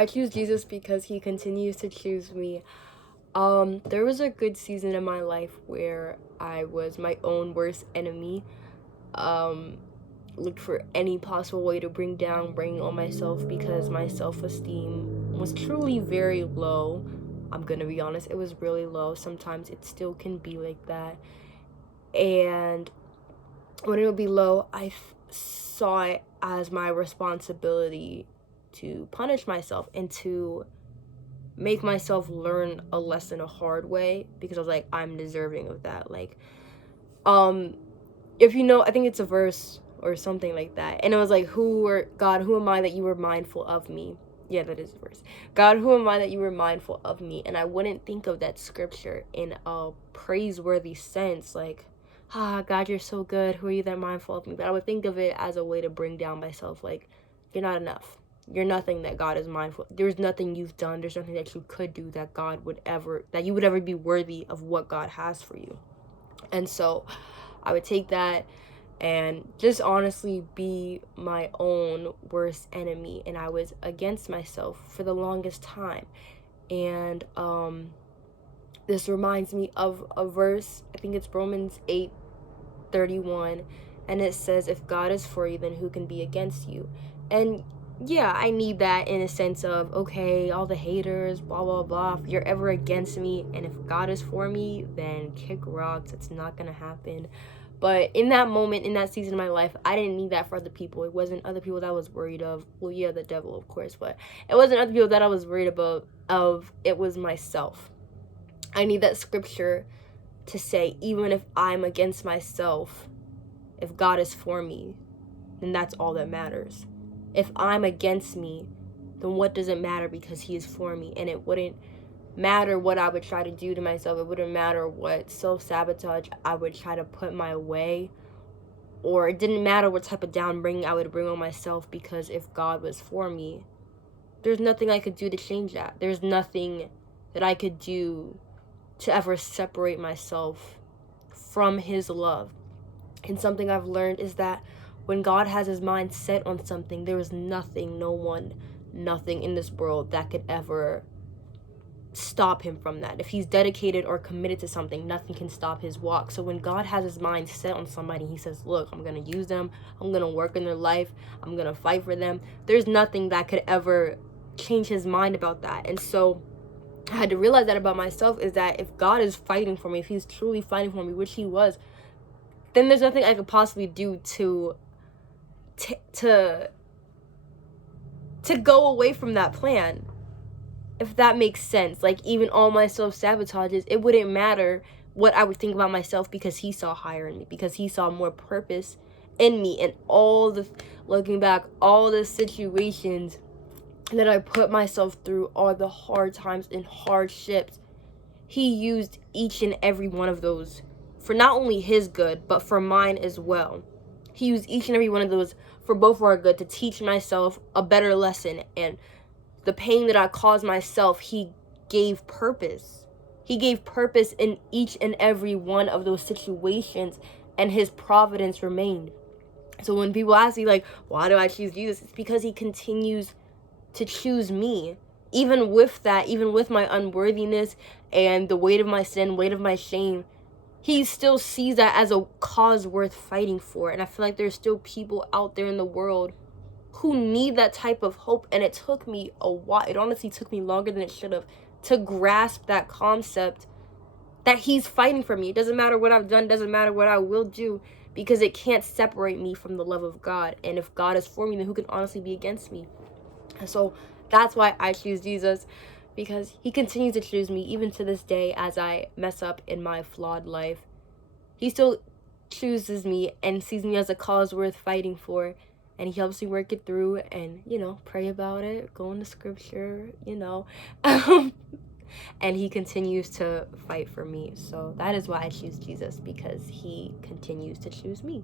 I choose Jesus because he continues to choose me. There was a good season in my life where I was my own worst enemy. Um, Looked for any possible way to bring on myself because my self-esteem was truly very low. I'm gonna be honest, it was really low. Sometimes it still can be like that. And when it would be low, saw it as my responsibility to punish myself and to make myself learn a lesson a hard way, because I was like, I'm deserving of that. Like, um, if you know, I think it's a verse or something like that. And it was like, God, who am I that you were mindful of me? Yeah, that is a verse. God, who am I that you were mindful of me? And I wouldn't think of that scripture in a praiseworthy sense, like, God, you're so good. Who are you that mindful of me? But I would think of it as a way to bring down myself. Like, you're not enough. You're nothing that God is mindful. There's nothing you've done. There's nothing that you could do that you would ever be worthy of what God has for you. And so I would take that and just honestly be my own worst enemy. And I was against myself for the longest time. And this reminds me of a verse, I think it's Romans 8:31, and it says, if God is for you, then who can be against you? And yeah, I need that in a sense of, okay, all the haters, blah blah blah, if you're ever against me and if God is for me, then kick rocks. It's not gonna happen. But in that moment, in that season of my life, I didn't need that for other people. It wasn't other people that I was worried of. Well, yeah, the devil, of course, but it wasn't other people that I was worried about. It was myself. I need that scripture to say, even if I'm against myself, if God is for me, then that's all that matters. If I'm against me, then what does it matter, because he is for me? And it wouldn't matter what I would try to do to myself. It wouldn't matter what self-sabotage I would try to put my way, or it didn't matter what type of downbringing I would bring on myself, because if God was for me, there's nothing I could do to change that. There's nothing that I could do to ever separate myself from his love. And something I've learned is that when God has his mind set on something, there is nothing, no one, nothing in this world that could ever stop him from that. If he's dedicated or committed to something, nothing can stop his walk. So when God has his mind set on somebody, he says, look, I'm going to use them. I'm going to work in their life. I'm going to fight for them. There's nothing that could ever change his mind about that. And so I had to realize that about myself, is that if God is fighting for me, if he's truly fighting for me, which he was, then there's nothing I could possibly do to go away from that plan, if that makes sense. Like, even all my self-sabotages, it wouldn't matter what I would think about myself, because he saw higher in me, because he saw more purpose in me. And looking back, all the situations that I put myself through, all the hard times and hardships, he used each and every one of those for not only his good, but for mine as well. He used each and every one of those for both of our good, to teach myself a better lesson. And the pain that I caused myself, he gave purpose. He gave purpose in each and every one of those situations, and his providence remained. So when people ask me, like, why do I choose Jesus? It's because he continues to choose me. Even with that, even with my unworthiness and the weight of my sin, weight of my shame, he still sees that as a cause worth fighting for. And I feel like there's still people out there in the world who need that type of hope. And it took me a while. It honestly took me longer than it should have to grasp that concept, that he's fighting for me. It doesn't matter what I've done, doesn't matter what I will do, because it can't separate me from the love of God. And if God is for me, then who can honestly be against me? And so that's why I choose Jesus, because he continues to choose me even to this day. As I mess up in my flawed life, he still chooses me and sees me as a cause worth fighting for. And he helps me work it through and, pray about it, go into scripture, and he continues to fight for me. So that is why I choose Jesus, because he continues to choose me.